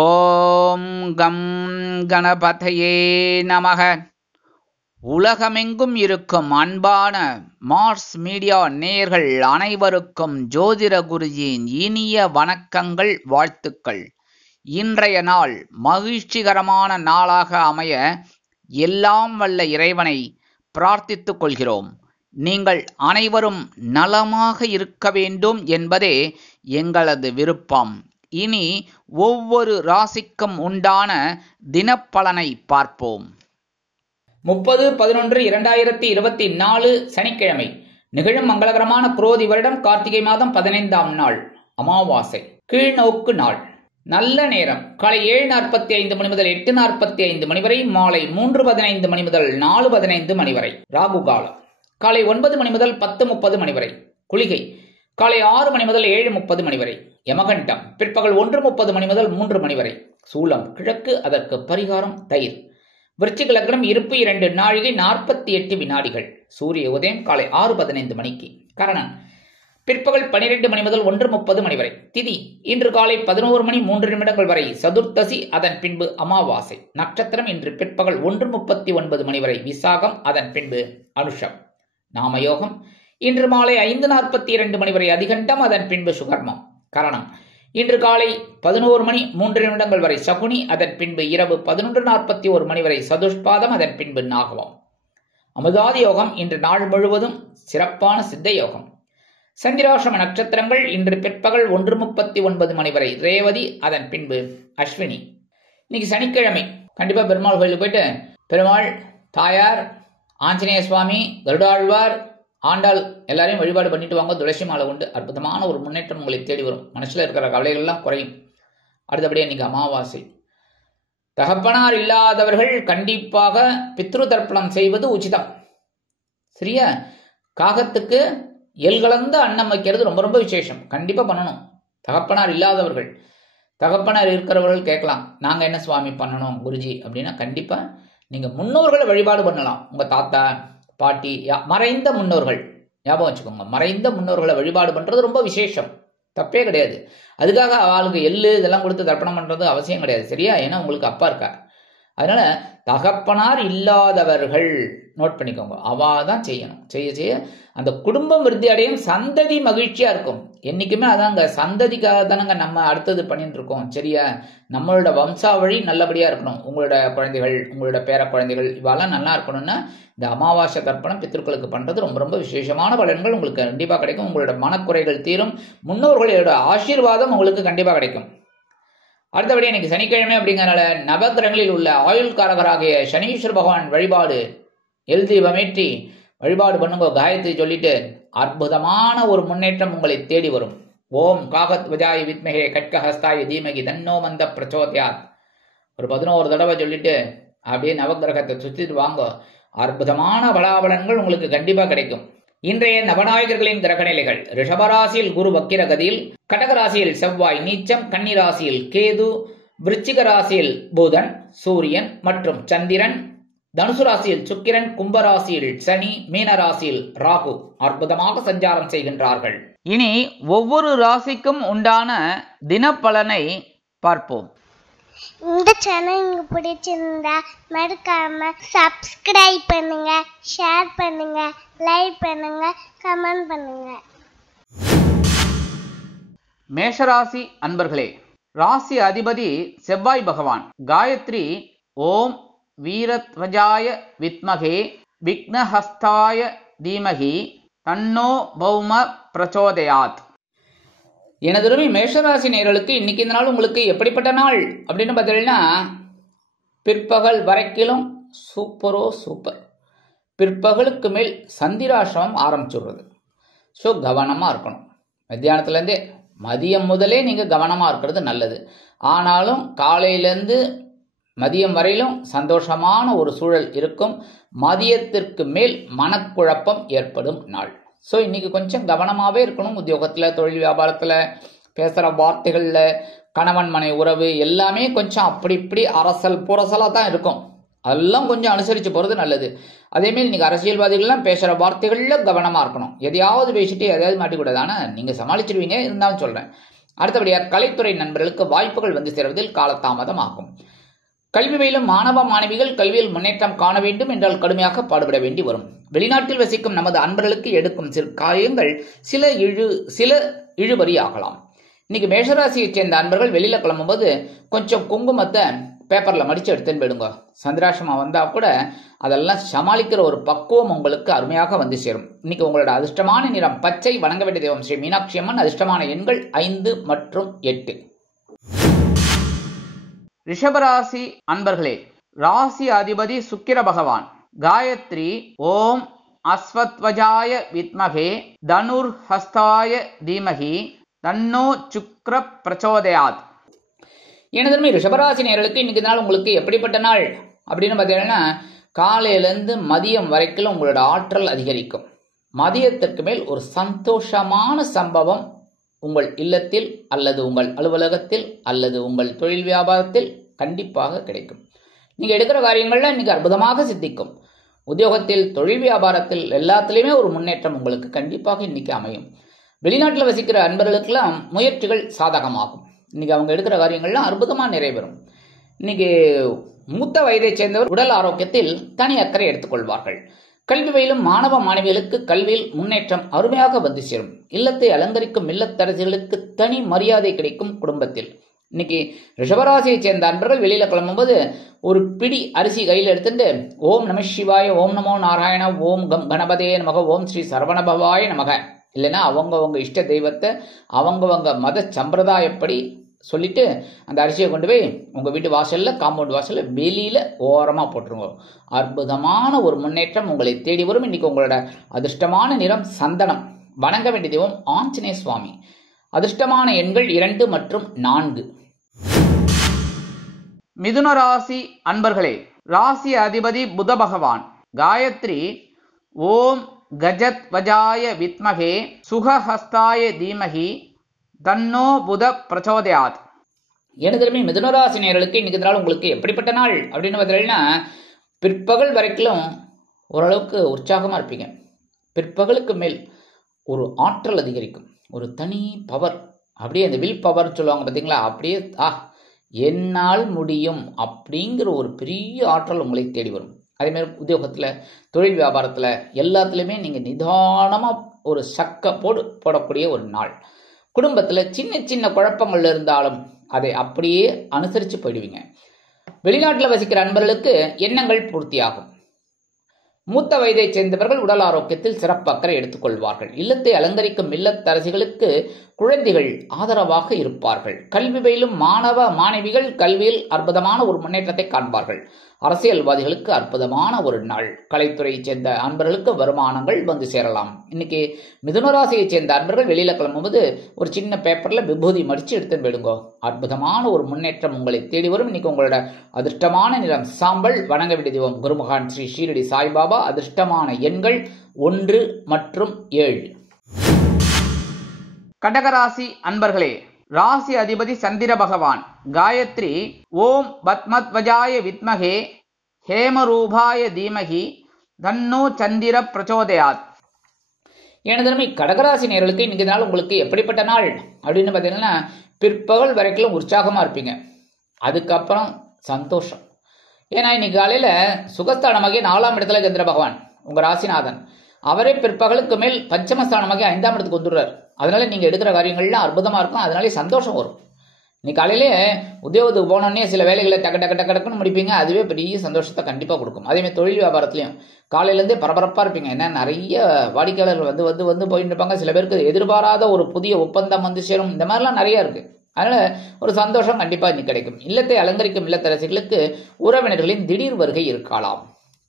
ஓம் come கணபதையே நமக. உலகமெங்கும் இருக்கும் அன்பான மார்ஸ் மீடியா நேயர்கள் அனைவருக்கும் ஜோதிட குருஜியின் இனிய வணக்கங்கள், வாழ்த்துக்கள். இன்றைய நாள் மகிழ்ச்சிகரமான நாளாக அமைய எல்லாம் வல்ல இறைவனை பிரார்த்தித்துக் கொள்கிறோம். நீங்கள் அனைவரும் நலமாக இருக்க வேண்டும் என்பதே எங்களது விருப்பம். இனி ஒவ்வொரு ராசிக்கும் உண்டான தினப்பலனை பார்ப்போம். 30/11/2024 சனிக்கிழமை, நிகழும் மங்களகரமான குரோதி வருடம் கார்த்திகை மாதம் 15ஆம் நாள், அமாவாசை, கீழ்நோக்கு நாள். நல்ல நேரம் காலை 7:45 மணி முதல் 8:45 மணி வரை, மாலை 3:15 மணி முதல் 4:15 மணி வரை. ராகு காலம் காலை 9 மணி முதல் 10:30 மணி வரை. குளிகை காலை 6 மணி முதல் 7:30 மணி வரை. யமகண்டம் பிற்பகல் 1:30 மணி முதல் 3 மணி வரை. சூலம் கிழக்கு, அதற்கு பரிகாரம் தயிர். விருச்சிக லக்னம், இருப்பு 2 நாழிகை 48 வினாடிகள். சூரிய உதயம் காலை 6:15 மணிக்கு. கரணன் பிற்பகல் 12 மணி முதல் 1:30 மணி வரை. திதி இன்று காலை 11 மணி 3 நிமிடங்கள் வரை சதுர்த்தசி, அதன் பின்பு அமாவாசை. நட்சத்திரம் இன்று பிற்பகல் 1:39 மணி வரை விசாகம், அதன் பின்பு அனுஷம். நாமயோகம் இன்று மாலை 5:42 மணி வரை அதிகண்டம், அதன் பின்பு சுகர்மம். கரணம் இன்று காலை 11 மணி 3 நிமிடங்கள் வரை சகுனி, அதன் பின்பு இரவு 11:41 மணி வரை சதுஷ்பாதம், அதன் பின்பு நாகவம். அமுதாதி யோகம் இன்று நாள் முழுவதும் சிறப்பான சித்த யோகம். சந்திராசிரம நட்சத்திரங்கள் இன்று பிற்பகல் 1:39 மணி வரை ரேவதி, அதன் பின்பு அஸ்வினி. இன்னைக்கு சனிக்கிழமை, கண்டிப்பா பெருமாள் கோயிலுக்கு போயிட்டு பெருமாள், தாயார், ஆஞ்சநேய சுவாமி, கருடாழ்வார், ஆண்டாள் எல்லாரையும் வழிபாடு பண்ணிட்டு வாங்க. துளசி மாலை உண்டு. அற்புதமான ஒரு முன்னேற்றம் உங்களை தேடி வரும். மனசுல இருக்கிற கவலைகள்லாம் குறையும். அடுத்தபடியே இன்னைக்கு அமாவாசை. தகப்பனார் இல்லாதவர்கள் கண்டிப்பாக பித்ரு தர்ப்பணம் செய்வது உச்சிதம். சரியா? காகத்துக்கு எல் கலந்த அன்னம் வைக்கிறது ரொம்ப ரொம்ப விசேஷம். கண்டிப்பா பண்ணணும். தகப்பனார் இல்லாதவர்கள், தகப்பனார் இருக்கிறவர்கள் கேட்கலாம், நாங்க என்ன சுவாமி பண்ணணும் குருஜி அப்படின்னா, கண்டிப்பா நீங்க முன்னோர்களை வழிபாடு பண்ணலாம். உங்க தாத்தா, பாட்டி, மறைந்த முன்னோர்கள் ஞாபகம் வச்சுக்கோங்க. மறைந்த முன்னோர்களை வழிபாடு பண்றது ரொம்ப விசேஷம், தப்பே கிடையாது. அதுக்காக அவளுக்கு எள்ளு இதெல்லாம் கொடுத்து தர்ப்பணம் பண்றது அவசியம் கிடையாது. சரியா? ஏன்னா உங்களுக்கு அப்பா இருக்கா. அதனால தகப்பனார் இல்லாதவர்கள் நோட் பண்ணிக்கோங்க. அவாதான் செய்யணும். செய்ய செய்ய அந்த குடும்பம் விருத்தி அடையும், சந்ததி மகிழ்ச்சியா இருக்கும். என்னைக்குமே அதாங்க, சந்ததிக்காக தானங்க நம்ம அடுத்தது பண்ணிட்டு இருக்கோம். சரியா? நம்மளோட வம்சாவழி நல்லபடியா இருக்கணும். உங்களோட குழந்தைகள், உங்களோட பேர குழந்தைகள் இவெல்லாம் நல்லா இருக்கணும்னா இந்த அமாவாசை தர்ப்பணம் பித்ருக்களுக்கு பண்றது ரொம்ப ரொம்ப விசேஷமான பலன்கள் உங்களுக்கு கண்டிப்பா கிடைக்கும். உங்களோட மனக்குறைகள் தீரும். முன்னோர்களோட ஆசீர்வாதம் உங்களுக்கு கண்டிப்பா கிடைக்கும். அடுத்தபடி இன்னைக்கு சனிக்கிழமை அப்படிங்கறனால நவகிரகங்களில் உள்ள ஆயுள் காரகராகிய சனீஸ்வர பகவான் வழிபாடு எல் தீபமேற்றி வழிபாடு பண்ணுங்க. காயத்ரி சொல்லிட்டு அற்புதமான ஒரு முன்னேற்றம் உங்களை தேடி வரும். ஓம் காகத் வஜாய் வித்மகே கட்கஹஸ்தாய தீமகி தன்னோ மந்த பிரச்சோதயாத் ஒரு 11 தடவை சொல்லிட்டு அப்படியே நவகிரகத்தை சுத்திட்டு வாங்க. அற்புதமான பலாபலன்கள் உங்களுக்கு கண்டிப்பா கிடைக்கும். இன்றைய நவநாயகர்களின் கிரகநிலைகள்: ரிஷபராசியில் குரு வக்கிரகதியில், கடகராசியில் செவ்வாய் நீச்சம், கன்னிராசியில் கேது, விருச்சிக ராசியில் புதன், சூரியன் மற்றும் சந்திரன், தனுசு ராசியில் சுக்கிரன், கும்பராசியில் சனி, மீனராசியில் ராகு அற்புதமாக சஞ்சாரம் செய்கின்றார்கள். இனி ஒவ்வொரு ராசிக்கும் உண்டான தினப்பலனை பார்ப்போம். இந்த சேனல் உங்களுக்கு பிடிச்சிருந்தா மறக்காம சப்ஸ்கிரைப் பண்ணுங்க, ஷேர் பண்ணுங்க, லைக் பண்ணுங்க, கமெண்ட் பண்ணுங்க. மேஷராசி அன்பர்களே, ராசி அதிபதி செவ்வாய் பகவான். காயத்ரி ஓம் வீரத்வஜாய வித்மகே விக்னஹஸ்தாய தீமகி தன்னோ பௌம பிரச்சோதயாத். எனதுருமை மேஷராசி நேயர்களுக்கு இன்னைக்கு இந்த நாள் உங்களுக்கு எப்படிப்பட்ட நாள் அப்படின்னு பார்த்தீங்கன்னா, பிற்பகல் வரைக்கிலும் சூப்பரோ சூப்பர். பிற்பகலுக்கு மேல் சந்திராசிரமம் ஆரம்பிச்சுடுறது. ஸோ கவனமாக இருக்கணும். மத்தியானத்துலேருந்தே மதியம் முதலே நீங்கள் கவனமாக இருக்கிறது நல்லது. ஆனாலும் காலையிலேருந்து மதியம் வரையிலும் சந்தோஷமான ஒரு சூழல் இருக்கும். மதியத்திற்கு மேல் மனக்குழப்பம் ஏற்படும் நாள். ஸோ இன்னைக்கு கொஞ்சம் கவனமாகவே இருக்கணும். உத்தியோகத்தில், தொழில் வியாபாரத்தில், பேசுகிற வார்த்தைகளில், கணவன் மனை உறவு எல்லாமே கொஞ்சம் அப்படி இப்படி அரசல் புரசலாக தான் இருக்கும். அதெல்லாம் கொஞ்சம் அனுசரித்து போகிறது நல்லது. அதேமாரி நீங்கள் அரசியல்வாதிகள்லாம் பேசுகிற வார்த்தைகளில் கவனமாக இருக்கணும். எதையாவது பேசிட்டு எதையாவது மாட்டிக்கூடாது. ஆனால் நீங்கள் சமாளிச்சிடுவீங்க, இருந்தாலும் சொல்கிறேன். அடுத்தபடியாக கலைத்துறை நண்பர்களுக்கு வாய்ப்புகள் வந்து சேருவதில் காலதாமதம் ஆகும். கல்வி பயிலும் மாணவ மாணவிகள் கல்வியில் முன்னேற்றம் காண வேண்டும் என்றால் கடுமையாக பாடுபட வேண்டி வரும். வெளிநாட்டில் வசிக்கும் நமது அன்பர்களுக்கு எடுக்கும் சில காரியங்கள் சில இழுபறி ஆகலாம். இன்னைக்கு மேஷராசியைச் சேர்ந்த அன்பர்கள் வெளியில கிளம்பும்போது கொஞ்சம் குங்குமத்தை பேப்பர்ல மடிச்சு எடுத்துன்னு போயிடுங்க. சந்திராசிரமம் வந்தா கூட அதெல்லாம் சமாளிக்கிற ஒரு பக்குவம் உங்களுக்கு அருமையாக வந்து சேரும். இன்னைக்கு உங்களோட அதிர்ஷ்டமான நிறம் பச்சை. வணங்க வேண்டிய தெய்வம் ஸ்ரீ மீனாட்சி அம்மன். அதிர்ஷ்டமான எண்கள் 5 மற்றும் 8. ரிஷபராசி அன்பர்களே, ராசி அதிபதி சுக்கிர பகவான். காயத்ரி ஓம் அஸ்வத்வஜாய வித்மகே தனுர் ஹஸ்தாய தீமகி தன்னோ சுக்ர பிரச்சோதயாத். எனதருமை ரிஷபராசி நேயர்களுக்கு இன்னைக்கு நாள் உங்களுக்கு எப்படிப்பட்ட நாள் அப்படின்னு பார்த்தீங்கன்னா, காலையிலேருந்து மதியம் வரைக்கும் உங்களோட ஆற்றல் அதிகரிக்கும். மதியத்திற்கு மேல் ஒரு சந்தோஷமான சம்பவம் உங்கள் இல்லத்தில் அல்லது உங்கள் அலுவலகத்தில் அல்லது உங்கள் தொழில் வியாபாரத்தில் கண்டிப்பாக கிடைக்கும். நீங்கள் எடுக்கிற காரியங்கள்ல இன்னைக்கு அற்புதமாக சித்திக்கும். உத்தியோகத்தில், தொழில் வியாபாரத்தில் எல்லாத்துலேயுமே ஒரு முன்னேற்றம் உங்களுக்கு கண்டிப்பாக இன்னைக்கு அமையும். வெளிநாட்டில் வசிக்கிற அன்பர்களுக்கெல்லாம் முயற்சிகள் சாதகமாகும். இன்னைக்கு அவங்க எடுக்கிற காரியங்கள்லாம் அற்புதமாக நிறைவேறும். இன்னைக்கு மூத்த வயதை சேர்ந்தவர் உடல் ஆரோக்கியத்தில் தனி அக்கறை எடுத்துக்கொள்வார்கள். கல்வி பயிலும் மாணவ மாணவிகளுக்கு கல்வியில் முன்னேற்றம் அருமையாக வந்து சேரும். இல்லத்தை அலங்கரிக்கும் இல்லத்தரசிகளுக்கு தனி மரியாதை கிடைக்கும். குடும்பத்தில் இன்னைக்கு ரிஷபராசியை சேர்ந்த அன்பர்கள் வெளியில கிளம்பும்போது ஒரு பிடி அரிசி கையில் எடுத்துட்டு ஓம் நம சிவாய, ஓம் நமோ நாராயண, ஓம் கணபதே நமக, ஓம் ஸ்ரீ சரவணபவாய நமக, இல்லைன்னா அவங்கவங்க இஷ்ட தெய்வத்தை அவங்கவங்க மத சம்பிரதாயப்படி சொல்லிட்டு அந்த அரிசியை கொண்டு போய் உங்கள் வீட்டு வாசலில், காம்பவுண்ட் வாசலில் வெளியில் ஓரமாக போட்டுருங்க. அற்புதமான ஒரு முன்னேற்றம் உங்களை தேடி வரும். இன்னைக்கு உங்களோட அதிர்ஷ்டமான நிறம் சந்தனம். வணங்க வேண்டிய தெய்வம் ஆஞ்சநேய சுவாமி. அதிர்ஷ்டமான எண்கள் 2 மற்றும் 4. மிதுன ராசி அன்பர்களே, ராசி அதிபதி புத பகவான். காயத்ரி ஓம் கஜத் வஜாய வித்மகே சுகஹஸ்தாய தீமகி தன்னோ புத பிரச்சோதயாத். எனதுமே மிதுனராசி நேயர்களுக்கு இன்னைக்கு நாள் உங்களுக்கு எப்படிப்பட்ட நாள் அப்படின்னு பார்த்தீங்கன்னா, பிற்பகல் வரைக்கும் ஓரளவுக்கு உற்சாகமாக இருப்பீங்க. பிற்பகலுக்கு மேல் ஒரு ஆற்றல் அதிகரிக்கும். ஒரு தனி பவர், அப்படியே அந்த வில் பவர் சொல்லுவாங்க பார்த்தீங்களா, அப்படியே என்னால் முடியும் அப்படிங்கிற ஒரு பெரிய ஆற்றல் உங்களை தேடி வரும். அதேமாதிரி உத்தியோகத்தில், தொழில் வியாபாரத்தில் எல்லாத்துலேயுமே நீங்கள் நிதானமாக ஒரு போடக்கூடிய ஒரு நாள். குடும்பத்தில் சின்ன சின்ன குழப்பங்கள் இருந்தாலும் அதை அப்படியே அனுசரித்து போயிடுவீங்க. வெளிநாட்டில் வசிக்கிற அன்பர்களுக்கு எண்ணங்கள் பூர்த்தியாகும். மூத்த வயதை சேர்ந்தவர்கள் உடல் ஆரோக்கியத்தில் சிறப்பு அக்கறை எடுத்துக்கொள்வார்கள். இல்லத்தை அலங்கரிக்கும் இல்லத்தரசிகளுக்கு குழந்தைகள் ஆதரவாக இருப்பார்கள். கல்வி பயிலும் மாணவ மாணவிகள் கல்வியில் அற்புதமான ஒரு முன்னேற்றத்தை காண்பார்கள். அரசியல்வாதிகளுக்கு அற்புதமான ஒரு நாள். கலைத்துறையைச் சேர்ந்த அன்பர்களுக்கு வருமானங்கள் வந்து சேரலாம். இன்னைக்கு மிதுனராசியைச் சேர்ந்த அன்பர்கள் வெளியில கிளம்பும்போது ஒரு சின்ன பேப்பர்ல விபூதி மடிச்சு எடுத்துன்னு போயிடுங்க. அற்புதமான ஒரு முன்னேற்றம் உங்களை தேடி வரும். இன்னைக்கு உங்களோட அதிர்ஷ்டமான நிறம் சாம்பல். வணங்க வேண்டிய தெய்வம் குருமகான் ஸ்ரீ ஷீரடி சாய்பாபா. அதிர்ஷ்டமான எண்கள் 1 மற்றும் 7. கடகராசி அன்பர்களே, ராசி அதிபதி சந்திர பகவான். காயத்ரி ஓம் பத்மத்வஜாய வித்மகே ஹேமரூபாய தீமகி தன்னோ சந்திர பிரச்சோதயாத். எனதருமை கடகராசி நேயர்களுக்கு இன்னைக்கு நாள் உங்களுக்கு எப்படிப்பட்ட நாள் அப்படின்னு பார்த்தீங்கன்னா, பிற்பகல் வரைக்கும் உற்சாகமாக இருப்பீங்க. அதுக்கப்புறம் சந்தோஷம். ஏன்னா இன்னைக்கு காலையில் சுகஸ்தானமாகிய 4ஆம் இடத்துல சந்திர பகவான் உங்கள் ராசிநாதன் அவரே பிற்பகலுக்கு மேல் பஞ்சமஸ்தானமாகி 5ஆம் இடத்துக்கு வந்துடுறார். அதனால நீங்கள் எடுக்கிற காரியங்கள்லாம் அற்புதமாக இருக்கும். அதனாலே சந்தோஷம் வரும். இன்னைக்கு காலையிலே உத்தியோகத்துக்கு போனோடனே சில வேலைகளை டக்குன்னு முடிப்பீங்க. அதுவே பெரிய சந்தோஷத்தை கண்டிப்பாக கொடுக்கும். அதேமாதிரி தொழில் வியாபாரத்துலையும் காலையிலேருந்தே பரபரப்பாக இருப்பீங்க. ஏன்னா நிறைய வாடிக்கையாளர்கள் வந்து போயிட்டு இருப்பாங்க. சில பேருக்கு எதிர்பாராத ஒரு புதிய ஒப்பந்தம் வந்து சேரும். இந்த மாதிரிலாம் நிறைய இருக்குது. அதனால் ஒரு சந்தோஷம் கண்டிப்பாக இன்னைக்கு கிடைக்கும். இல்லத்தை அலங்கரிக்கும் இல்லத்தரசிகளுக்கு உறவினர்களின் திடீர் வருகை இருக்கலாம்.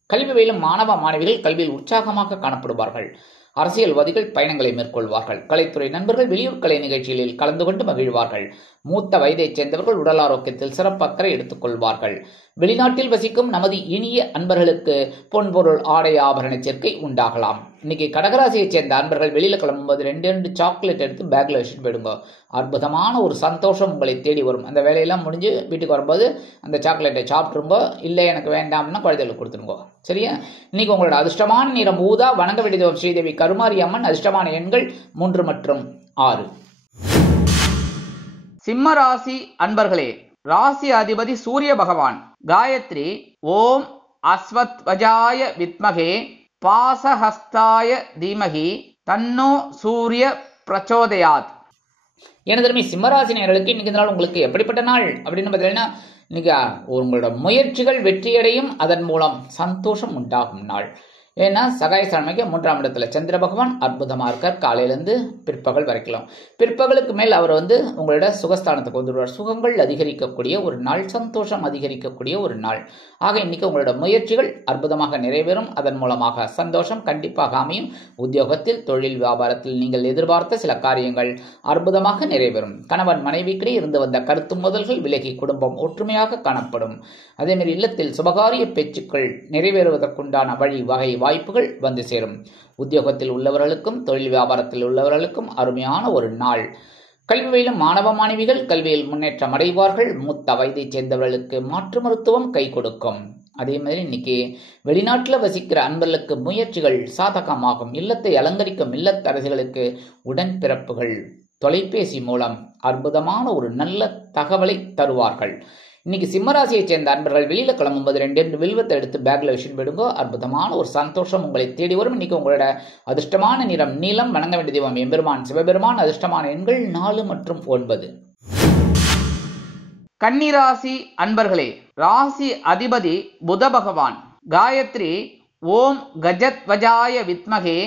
கல்வி பயிலும் மாணவ மாணவிகள் கல்வியில் உற்சாகமாக காணப்படுவார்கள். அரசியல்வாதிகள் பயணங்களை மேற்கொள்வார்கள். கலைத்துறை நண்பர்கள் வெளியூர் கலை நிகழ்ச்சிகளில் கலந்து கொண்டு மகிழ்வார்கள். மூத்த வயதைச் சேர்ந்தவர்கள் உடல் ஆரோக்கியத்தில் சிறப்பு அக்கறை எடுத்துக்கொள்வார்கள். வெளிநாட்டில் வசிக்கும் நமது இனிய அன்பர்களுக்கு பொன்பொருள் ஆடை ஆபரண சேர்க்கை உண்டாகலாம். இன்னைக்கு கடகராசியைச் சேர்ந்த அன்பர்கள் வெளியில கிளம்பும்போது 2 சாக்லேட் எடுத்து பேக்ல வச்சுட்டு போயிடுங்க. அற்புதமான ஒரு சந்தோஷம் உங்களை தேடி வரும். அந்த வேலையெல்லாம் முடிஞ்சு வீட்டுக்கு வரும்போது அந்த சாக்லேட்டை சாப்பிட்டுருங்க. இல்லை எனக்கு வேண்டாம்னா குழந்தைகளுக்கு கொடுத்துருங்க. சரியா? இன்னைக்கு உங்களோட அதிர்ஷ்டமான நிறம் ஊதா. வணங்க வேண்டிய ஸ்ரீதேவி கருமாரி அம்மன். அதிர்ஷ்டமான எண்கள் 3 மற்றும் 6. சிம்ம ராசி அன்பர்களே, ராசி அதிபதி சூரிய பகவான். காயத்ரி ஓம் அஸ்வத்வஜாய வித்மகே பாசஹஸ்தாய தீமகி தன்னோ சூரிய பிரச்சோதயாத். எனதருமை சிம்மராசி நேயர்களுக்கு இன்னைக்கு நாள் உங்களுக்கு எப்படிப்பட்ட நாள் அப்படின்னு பார்த்தீங்கன்னா, இன்னைக்கு உங்களோட முயற்சிகள் வெற்றியடையும், அதன் மூலம் சந்தோஷம் உண்டாகும் நாள். ஏன்னா சகாயஸ்தானமைக்கு 3ஆம் இடத்துல சந்திர பகவான் அற்புதமா இருக்கார். காலையிலேருந்து பிற்பகல் வரைக்கலாம். பிற்பகலுக்கு மேல் அவர் உங்களோட சுகஸ்தானத்துக்கு வந்துடுவார். சுகங்கள் அதிகரிக்கக்கூடிய ஒரு நாள், சந்தோஷம் அதிகரிக்கக்கூடிய ஒரு நாள். ஆக இன்னைக்கு உங்களோட முயற்சிகள் அற்புதமாக நிறைவேறும், அதன் மூலமாக சந்தோஷம் கண்டிப்பாக அமையும். உத்தியோகத்தில், தொழில், வியாபாரத்தில் நீங்கள் எதிர்பார்த்த சில காரியங்கள் அற்புதமாக நிறைவேறும். கணவன் மனைவிக்கிடையே இருந்து வந்த கருத்து மோதல்கள் விலகி குடும்பம் ஒற்றுமையாக காணப்படும். அதேமாதிரி இல்லத்தில் சுபகாரிய பேச்சுக்கள் நிறைவேறுவதற்குண்டான வழி வகை வாய்ப்புகள் வந்து சேரும். உத்தியோகத்தில் உள்ளவர்களுக்கும் தொழில் வியாபாரத்தில் உள்ளவர்களுக்கும் அருமையான ஒரு நாள். கல்வி பயிலும் மாணவ மாணவிகள் கல்வியில் முன்னேற்றம் அடைவார்கள். மூத்த வயதை சேர்ந்தவர்களுக்கு மாற்று மருத்துவம் கை கொடுக்கும். அதே மாதிரி இன்னைக்கு வெளிநாட்டில் வசிக்கிற அன்பர்களுக்கு முயற்சிகள் சாதகமாகும். இல்லத்தை அலங்கரிக்கும் இல்லத்தரசிகளுக்கு உடன்பிறப்புகள் தொலைபேசி மூலம் அற்புதமான ஒரு நல்ல தகவலை தருவார்கள். இன்னைக்கு சிம்மராசியை சேர்ந்த அன்பர்கள் வெளியில கிளம்பும்போது 2 வில்வத்தை எடுத்து பேக்ல வச்சுட்டு போயிடுங்க. அற்புதமான ஒரு சந்தோஷம் உங்களை தேடி வரும். இன்னைக்கு உங்களோட அதிர்ஷ்டமான நிறம் நீலம். வணங்க வேண்டிய தெய்வம் எம்பெருமான் சிவபெருமான். அதிர்ஷ்டமான எண்கள் 4 மற்றும் 9. கன்னிராசி அன்பர்களே, ராசி அதிபதி புத பகவான். காயத்ரி ஓம் கஜத்வஜாய வித்மகே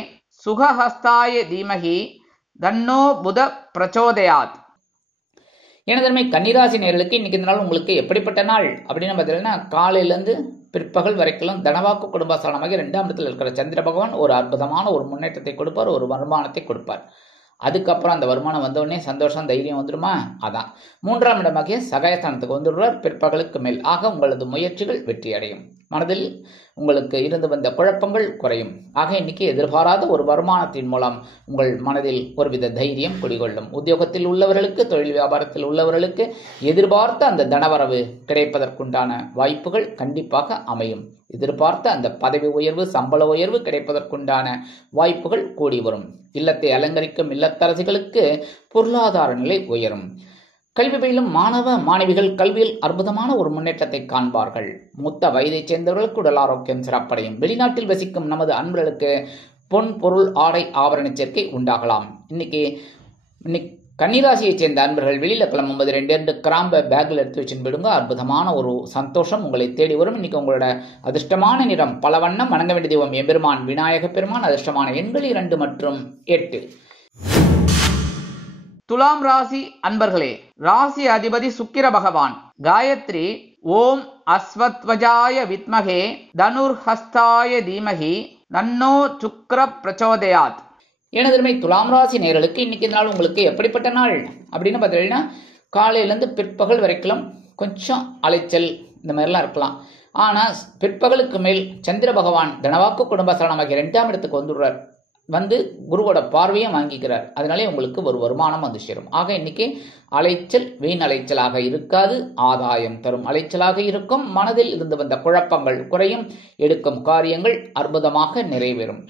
சுகஹஸ்தாய தீமகி தன்னோ புத பிரச்சோதயாத். எனதருமை கன்னிராசி நேயர்களுக்கு இன்னைக்கு இந்த நாள் உங்களுக்கு எப்படிப்பட்ட நாள் அப்படின்னு பார்த்தீங்கன்னா, காலையிலேருந்து பிற்பகல் வரைக்கும் தனவாக்கு குடும்பஸ்தானமாக 2ஆம் இடத்தில் இருக்கிற சந்திர பகவான் ஒரு அற்புதமான ஒரு முன்னேற்றத்தை கொடுப்பார், ஒரு வருமானத்தை கொடுப்பார். அதுக்கப்புறம் அந்த வருமானம் வந்தவுடனே சந்தோஷம் தைரியம் வந்துடுமா? அதான் 3ஆம் இடமாகிய சகாயஸ்தானத்துக்கு வந்துடுவார் பிற்பகலுக்கு மேல். ஆக உங்களது முயற்சிகள் வெற்றி அடையும். மனதில் உங்களுக்கு இருந்து வந்த குழப்பங்கள் குறையும். ஆக இன்னைக்கு எதிர்பாராத ஒரு வருமானத்தின் மூலம் உங்கள் மனதில் ஒருவித தைரியம் குடிகொள்ளும். உத்தியோகத்தில் உள்ளவர்களுக்கு, தொழில் வியாபாரத்தில் உள்ளவர்களுக்கு எதிர்பார்த்த அந்த தனவரவு கிடைப்பதற்குண்டான வாய்ப்புகள் கண்டிப்பாக அமையும். எதிர்பார்த்த அந்த பதவி உயர்வு, சம்பள உயர்வு கிடைப்பதற்குண்டான வாய்ப்புகள் கூடி வரும். இல்லத்தை அலங்கரிக்கும் இல்லத்தரசிகளுக்கு பொருளாதார நிலை உயரும். கல்வி பயிலும் மாணவ மாணவிகள் கல்வியில் அற்புதமான ஒரு முன்னேற்றத்தை காண்பார்கள். மூத்த வயதை சேர்ந்தவர்களுக்கு உடல் ஆரோக்கியம் சிறப்படையும். வெளிநாட்டில் வசிக்கும் நமது அன்பர்களுக்கு பொன் பொருள் ஆடை ஆபரண சேர்க்கை உண்டாகலாம். இன்னைக்கு கன்னிராசியை சேர்ந்த அன்பர்கள் வெளியில கிளம்பும்போது 2 கிராம்பை பேக்ல எடுத்து வச்சுன்னு போயிடுங்க. அற்புதமான ஒரு சந்தோஷம் உங்களை தேடி வரும். இன்னைக்கு உங்களோட அதிர்ஷ்டமான நிறம் பல வண்ணம். வணங்க வேண்டிய தெய்வம் எம்பெருமான் விநாயக பெருமான். அதிர்ஷ்டமான எண்கள் 2 மற்றும் 8. துலாம் ராசி அன்பர்களே, ராசி அதிபதி சுக்கிர பகவான். காயத்ரி ஓம் அஸ்வத்வஜாய வித்மகே தனுர்ஹஸ்தாய தீமகி தன்னோ சுக்கிர பிரச்சோதயாத். எனதருமை துலாம் ராசி நேயர்களுக்கு இன்னைக்கு நாள் உங்களுக்கு எப்படிப்பட்ட நாள் அப்படின்னு பார்த்தீங்கன்னா, காலையிலேருந்து பிற்பகல் வரைக்கும் கொஞ்சம் அலைச்சல் இந்த மாதிரிலாம் இருக்கலாம். ஆனால் பிற்பகலுக்கு மேல் சந்திர பகவான் தனவாக்கு குடும்பஸ்தானமாகிய 2ஆம் இடத்துக்கு வந்துடுறார். வந்து குருவோட பார்வையை வாங்கிக்கிறார். அதனாலே உங்களுக்கு ஒரு வருமானம் வந்து சேரும். ஆக இன்னைக்கு அலைச்சல் வீண் அலைச்சலாக இருக்காது, ஆதாயம் தரும் அலைச்சலாக இருக்கும். மனதில் இருந்து வந்த குழப்பங்கள் குறையும். எடுக்கும் காரியங்கள் அற்புதமாக நிறைவேறும்.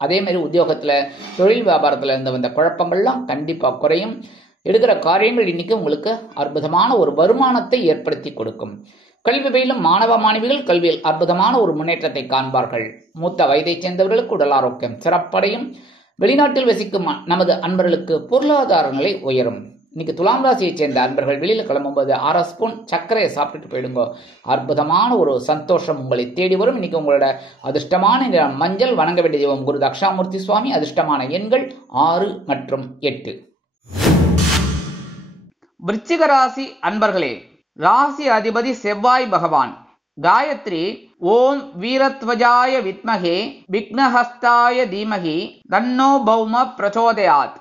அதே மாதிரி உத்தியோகத்தில், தொழில் வியாபாரத்தில் இருந்து வந்த குழப்பங்கள்லாம் கண்டிப்பாக குறையும். எடுக்கிற காரியங்கள் இன்னைக்கு உங்களுக்கு அற்புதமான ஒரு வருமானத்தை ஏற்படுத்தி கொடுக்கும். கல்வி பயிலும் மாணவ மாணவிகள் கல்வியில் அற்புதமான ஒரு முன்னேற்றத்தை காண்பார்கள். மூத்த வயதை சேர்ந்தவர்களுக்கு உடல் ஆரோக்கியம் சிறப்படையும். வெளிநாட்டில் வசிக்கும் நமது அன்பர்களுக்கு பொருளாதார நிலை உயரும். இன்னைக்கு துலாம் ராசியை சேர்ந்த அன்பர்கள் வெளியில கிளம்பும்போது 1/2 ஸ்பூன் சர்க்கரையை சாப்பிட்டுட்டு போயிடுங்க. அற்புதமான ஒரு சந்தோஷம் உங்களை தேடி வரும். இன்னைக்கு உங்களோட அதிர்ஷ்டமான நிறம் மஞ்சள். வணங்க வேண்டிய தெய்வம் குரு தக்ஷாமூர்த்தி சுவாமி. அதிர்ஷ்டமான எண்கள் 6 மற்றும் 8. விருச்சிக ராசி அன்பர்களே, ராசி அதிபதி செவ்வாய் பகவான். காயத்ரி ஓம் வீரத்வஜாய வித்மகே விக்னஹஸ்தாய தீமகி தன்னோ பௌம பிரச்சோதயாத்.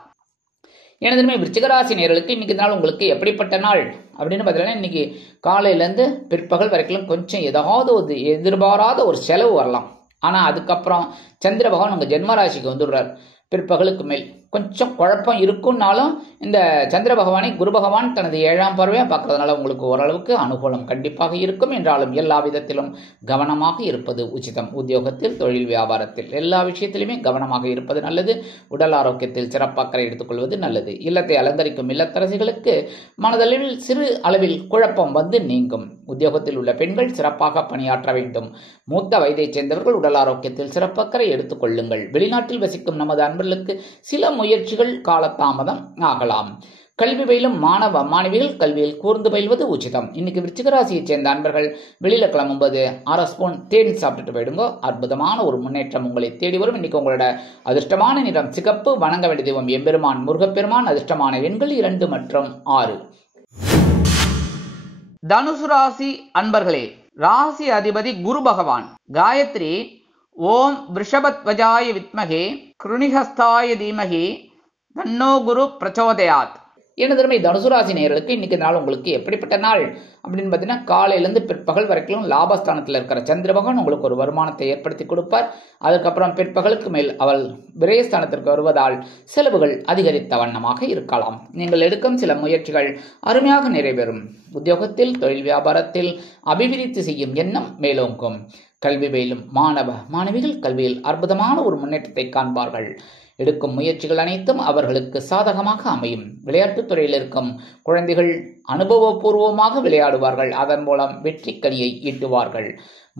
எனதுமே விருச்சிகராசி நேயர்களுக்கு இன்னைக்கு நாள் உங்களுக்கு எப்படிப்பட்ட நாள் அப்படின்னு பார்த்தீங்கன்னா, இன்னைக்கு காலையிலேருந்து பிற்பகல் வரைக்கும் கொஞ்சம் ஏதாவது ஒரு எதிர்பாராத ஒரு செலவு வரலாம். ஆனால் அதுக்கப்புறம் சந்திர பகவான் உங்கள் ஜென்மராசிக்கு வந்துடுறார். பிற்பகலுக்கு மேல் கொஞ்சம் குழப்பம் இருக்குன்னாலும் இந்த சந்திர பகவானை குரு பகவான் தனது 7ஆம் பார்வையாக பார்க்கறதுனால உங்களுக்கு ஓரளவுக்கு அனுகூலம் கண்டிப்பாக இருக்கும். என்றாலும் எல்லா விதத்திலும் கவனமாக இருப்பது உச்சிதம். உத்தியோகத்தில், தொழில், வியாபாரத்தில் எல்லா விஷயத்திலுமே கவனமாக இருப்பது நல்லது. உடல் ஆரோக்கியத்தில் சிறப்பாக்கரை எடுத்துக்கொள்வது நல்லது. இல்லத்தை அலங்கரிக்கும் இல்லத்தரசிகளுக்கு மனதளவில் சிறு அளவில் குழப்பம் வந்து நீங்கும். உத்தியோகத்தில் உள்ள பெண்கள் சிறப்பாக பணியாற்ற வேண்டும். மூத்த வயதைச் சேர்ந்தவர்கள் உடல் ஆரோக்கியத்தில் சிறப்பாக்கரை எடுத்துக்கொள்ளுங்கள். வெளிநாட்டில் வசிக்கும் நமது அன்பர்களுக்கு சில முயற்சிகள் காலதாமதம் ஆகலாம். கல்வி பயிலும் மாணவ மாணவிகள் கல்வியில் கூர்ந்து பயில்வது உச்சிதம். இன்னைக்கு விருச்சிக ராசியைச் சேர்ந்த அன்பர்கள் வெளியில கிளம்பும்போது 1/2 ஸ்பூன் தேன் சாப்பிட்டுட்டு போயிடுங்க. அற்புதமான ஒரு முன்னேற்றம் உங்களை தேடி வரும். இன்னைக்கு உங்களோட அதிர்ஷ்டமான நிறம் சிகப்பு. வணங்க வேண்டிய தெய்வம் எம்பெருமான் முருகப்பெருமான். அதிர்ஷ்டமான எண்கள் 2 மற்றும் 6. தனுசு ராசி அன்பர்களே, ராசி அதிபதி குரு பகவான். காயத்ரி ஓம் விருஷபத்வஜாய வித்மகே கிருணிஹஸ்தாய தீமகி தன்னோ குரு பிரச்சோதயாத். எனதருமை தனுசு ராசி நேயர்களுக்கு இன்னைக்கு நாள் உங்களுக்கு எப்படிப்பட்ட நாள் அப்படின்னு பார்த்தீங்கன்னா, காலையிலேருந்து பிற்பகல் வரைக்கும் லாபஸ்தானத்தில் இருக்கிற சந்திர பகவான் உங்களுக்கு ஒரு வருமானத்தை ஏற்படுத்தி கொடுப்பார். அதுக்கப்புறம் பிற்பகலுக்கு மேல் அவள் விரயஸ்தானத்திற்கு வருவதால் செலவுகள் அதிகரித்த வண்ணமாக இருக்கலாம். நீங்கள் எடுக்கும் சில முயற்சிகள் அருமையாக நிறைவேறும். உத்தியோகத்தில், தொழில், வியாபாரத்தில் அபிவிருத்தி செய்யும் எண்ணம் மேலோங்கும். கல்வி பயிலும் மாணவ மாணவிகள் கல்வியில் அற்புதமான ஒரு முன்னேற்றத்தை காண்பார்கள். எடுக்கும் முயற்சிகள் அனைத்தும் அவர்களுக்கு சாதகமாக அமையும். விளையாட்டுத் துறையில் இருக்கும் குழந்தைகள் அனுபவபூர்வமாக விளையாடுவார்கள். அதன் மூலம் வெற்றி கனியை ஈட்டுவார்கள்.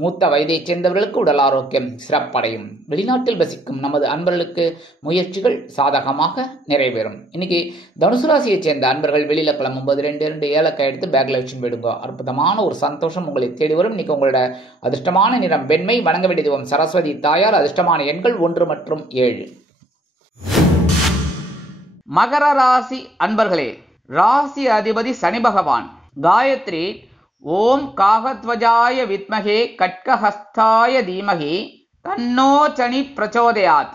மூத்த வயதைச் சேர்ந்தவர்களுக்கு உடல் ஆரோக்கியம் சிறப்படையும். வெளிநாட்டில் வசிக்கும் நமது அன்பர்களுக்கு முயற்சிகள் சாதகமாக நிறைவேறும். இன்னைக்கு தனுசு ராசியைச் சேர்ந்த அன்பர்கள் வெளியில கிளம்பும்போது 2 ஏலக்காய் எடுத்து பேக்ல வச்சு போயிடுங்க. அற்புதமான ஒரு சந்தோஷம் உங்களை தேடி வரும். இன்னைக்கு உங்களோட அதிர்ஷ்டமான நிறம் வெண்மை. வணங்க வேண்டிய தெய்வம் சரஸ்வதி தாயார். அதிர்ஷ்டமான எண்கள் 1 மற்றும் 7. மகர ராசி அன்பர்களே, ராசி அதிபதி சனி பகவான். காயத்ரி ஓம் காகத்வஜாய வித்மகே கட்கஹஸ்தாய தீமகி தன்னோ சனி பிரச்சோதயாத்.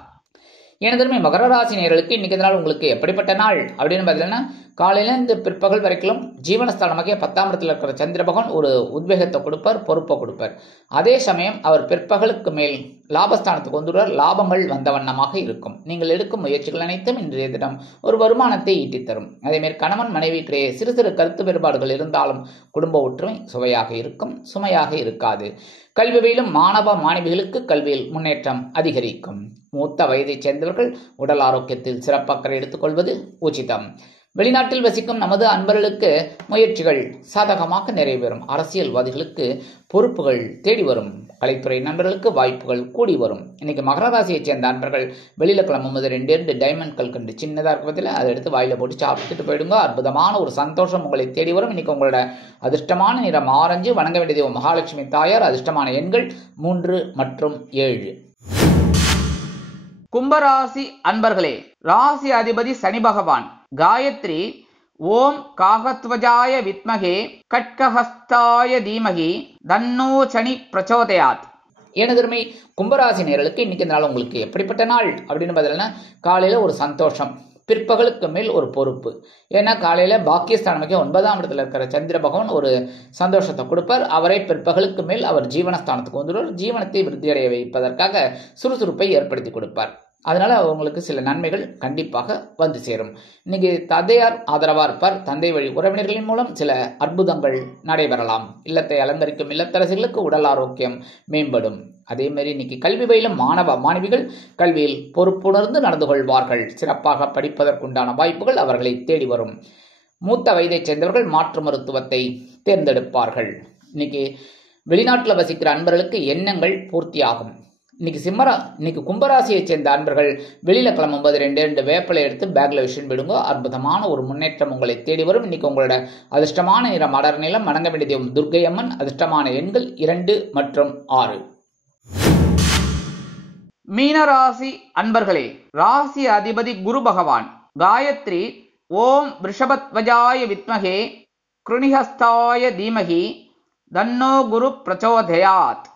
எனதருமை மகர ராசி நேயர்களுக்கு இன்னைக்கு நாள் உங்களுக்கு எப்படிப்பட்ட நாள் அப்படின்னு பார்த்தீங்கன்னா, காலையில இந்த பிற்பகல் வரைக்கும் ஜீவனஸ்தானமாக 10ஆம் இடத்துல இருக்கிற சந்திர பகவான் ஒரு உத்வேகத்தை கொடுப்பார், பொறுப்பை கொடுப்பார். அதே சமயம் அவர் பிற்பகலுக்கு மேல் லாபஸ்தானத்துக்கு வந்துடுவார். லாபங்கள் வந்த வண்ணமாக இருக்கும். நீங்கள் எடுக்கும் முயற்சிகள் அனைத்தும் இன்றைய தினம் ஒரு வருமானத்தை ஈட்டித்தரும். அதேமாதிரி கணவன் மனைவிக்கிடையே சிறு சிறு கருத்து வேறுபாடுகள் இருந்தாலும் குடும்ப ஒற்றுமை சுவையாக இருக்கும், சுமையாக இருக்காது. கல்வி பயிலும் மாணவ மாணவிகளுக்கு கல்வியில் முன்னேற்றம் அதிகரிக்கும். மூத்த வயதைச் சேர்ந்தவர்கள் உடல் ஆரோக்கியத்தில் சிறப்பாக்கரை எடுத்துக்கொள்வது உச்சிதம். வெளிநாட்டில் வசிக்கும் நமது அன்பர்களுக்கு முயற்சிகள் சாதகமாக நிறைவேறும். அரசியல்வாதிகளுக்கு பொறுப்புகள் தேடி வரும். கலைத்துறை நண்பர்களுக்கு வாய்ப்புகள் கூடி வரும். இன்னைக்கு மகர ராசியைச் சேர்ந்த அன்பர்கள் வெளியில கிளம்பும்போது 2 டைமண்ட் கல்கண்டு சின்னதாக இருப்பதில் அதை எடுத்து வாயில போட்டு சாப்பிட்டுட்டு போயிடுங்க. அற்புதமான ஒரு சந்தோஷம் உங்களை தேடி வரும். இன்னைக்கு உங்களோட அதிர்ஷ்டமான நிறம் ஆரஞ்சு. வணங்க வேண்டிய தெய்வம் மகாலட்சுமி தாயார். அதிர்ஷ்டமான எண்கள் 3 மற்றும் 7. கும்பராசி அன்பர்களே, ராசி அதிபதி சனி பகவான். காயத்ரி ஓம் காகத்வஜாய வித்மகே கட்கஹஸ்தாய தீமகி தன்னோ சனி பிரச்சோதயாத். எனதருமை கும்பராசி நேயர்களுக்கு இன்னைக்கு நாள் உங்களுக்கு எப்படிப்பட்ட நாள் அப்படின்னு பார்த்தீங்கன்னா, காலையில ஒரு சந்தோஷம், பிற்பகலுக்கு மேல் ஒரு பொறுப்பு. ஏன்னா காலையில பாக்கியஸ்தானமாக 9ஆம் இடத்துல இருக்கிற சந்திர பகவான் ஒரு சந்தோஷத்தை கொடுப்பார். அவரை பிற்பகலுக்கு மேல் அவர் ஜீவனஸ்தானத்துக்கு வந்துடுவார். ஜீவனத்தை விருத்தியடைய வைப்பதற்காக சுறுசுறுப்பை ஏற்படுத்தி கொடுப்பார். அதனால அவங்களுக்கு சில நன்மைகள் கண்டிப்பாக வந்து சேரும். இன்னைக்கு தந்தையார் ஆதரவா இருப்பார். தந்தை வழி உறவினர்களின் மூலம் சில அற்புதங்கள் நடைபெறலாம். இல்லத்தை அலங்கரிக்கும் இல்லத்தரசிகளுக்கு உடல் ஆரோக்கியம் மேம்படும். அதே மாதிரி இன்னைக்கு கல்வி பயிலும் மாணவ மாணவிகள் கல்வியில் பொறுப்புணர்ந்து நடந்து கொள்வார்கள். சிறப்பாக படிப்பதற்குண்டான வாய்ப்புகள் அவர்களை தேடி வரும். மூத்த வயதைச் சேர்ந்தவர்கள் மாற்று மருத்துவத்தை தேர்ந்தெடுப்பார்கள். இன்னைக்கு வெளிநாட்டில் வசிக்கிற அன்பர்களுக்கு எண்ணங்கள் பூர்த்தியாகும். இன்னைக்கு கும்பராசியைச் சேர்ந்த அன்பர்கள் வெளியில கிளம்பும்போது 2 வேப்பிலை எடுத்து பேக்ல விஷயம் விடுங்க. அற்புதமான ஒரு முன்னேற்றம் உங்களை தேடி வரும். இன்னைக்கு உங்களோட அதிர்ஷ்டமான நிறம் அடர் நிலம். வணங்க வேண்டிய தெய்வம் துர்க்கை அம்மன். அதிர்ஷ்டமான எண்கள் 2 மற்றும் 6. மீனராசி அன்பர்களே, ராசி அதிபதி குரு பகவான். காயத்ரி ஓம் விருஷபத்வஜாய வித்மகே கிருணிஹஸ்தாய தீமகி தன்னோ குரு பிரச்சோதயாத்.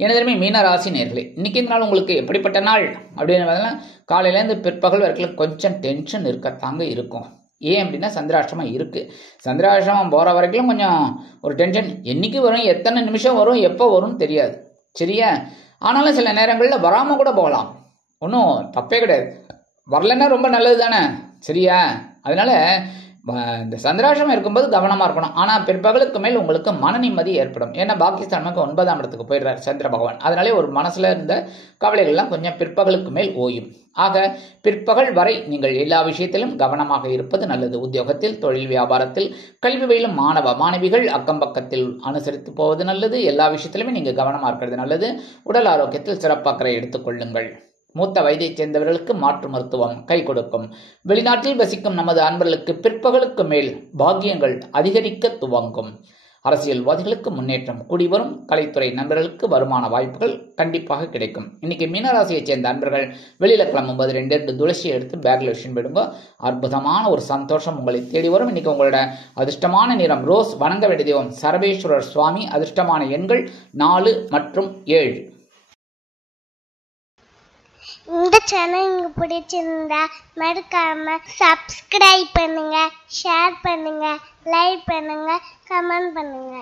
எனதுமே மீன ராசி நேர்களே, இன்னைக்கு இந்த நாள் உங்களுக்கு எப்படிப்பட்ட நாள் அப்படின்னு பார்த்தீங்கன்னா, காலையிலேருந்து பிற்பகல் வரைக்கும் கொஞ்சம் டென்ஷன் இருக்கத்தாங்க இருக்கும். ஏன் அப்படின்னா சந்திராஷ்டமம் இருக்கு. சந்திராஷ்டமம் போற வரைக்கும் கொஞ்சம் ஒரு டென்ஷன். என்னைக்கு வரும், எத்தனை நிமிஷம் வரும், எப்போ வரும்னு தெரியாது. சரியா? ஆனாலும் சில நேரங்களில் வராமல் கூட போகலாம். ஒன்றும் தப்பே கிடையாது. வரலன்னா ரொம்ப நல்லது தானே, சரியா? அதனால இந்த சந்திராஷ்டமம் இருக்கும்போது கவனமா இருக்கணும். ஆனா பிற்பகலுக்கு மேல் உங்களுக்கு மன நிம்மதி ஏற்படும். ஏன்னா பாகிஸ்தானுக்கு 9ஆம் இடத்துக்கு போயிடுறார் சந்திர பகவான். அதனாலே ஒரு மனசுல இருந்த கவலைகள்லாம் கொஞ்சம் பிற்பகலுக்கு மேல் ஓயும். ஆக பிற்பகல் வரை நீங்கள் எல்லா விஷயத்திலும் கவனமாக இருப்பது நல்லது. உத்தியோகத்தில், தொழில், வியாபாரத்தில், கல்வி பயிலும் மாணவிகள் அக்கம் பக்கத்தில் அனுசரித்து போவது நல்லது. எல்லா விஷயத்திலுமே நீங்க கவனமா இருக்கிறது நல்லது. உடல் ஆரோக்கியத்தில் சிறப்பு அக்கறை எடுத்துக்கொள்ளுங்கள். மூத்த வயதைச் சேர்ந்தவர்களுக்கு மாற்று மருத்துவம் கை கொடுக்கும். வெளிநாட்டில் வசிக்கும் நமது அன்பர்களுக்கு பிற்பகலுக்கு மேல் பாக்கியங்கள் அதிகரிக்க துவங்கும். அரசியல்வாதிகளுக்கு முன்னேற்றம் கூடி வரும். கலைத்துறை நண்பர்களுக்கு வருமான வாய்ப்புகள் கண்டிப்பாக கிடைக்கும். இன்னைக்கு மீனராசியைச் சேர்ந்த அன்பர்கள் வெளியில கிளம்பும்போது 2 துளசியை எடுத்து பேக்ல வச்சுன்னு போயிடுங்க. அற்புதமான ஒரு சந்தோஷம் உங்களை தேடி வரும். இன்னைக்கு உங்களோட அதிர்ஷ்டமான நிறம் ரோஸ். வணங்க வேண்டிய தெய்வம் சரபேஸ்வரர் சுவாமி. அதிர்ஷ்டமான எண்கள் 4 மற்றும் 7. இந்த சேனல் உங்களுக்கு பிடிச்சிருந்தா மறக்காம சப்ஸ்கிரைப் பண்ணுங்க, ஷேர் பண்ணுங்க, லைக் பண்ணுங்க, கமெண்ட் பண்ணுங்க.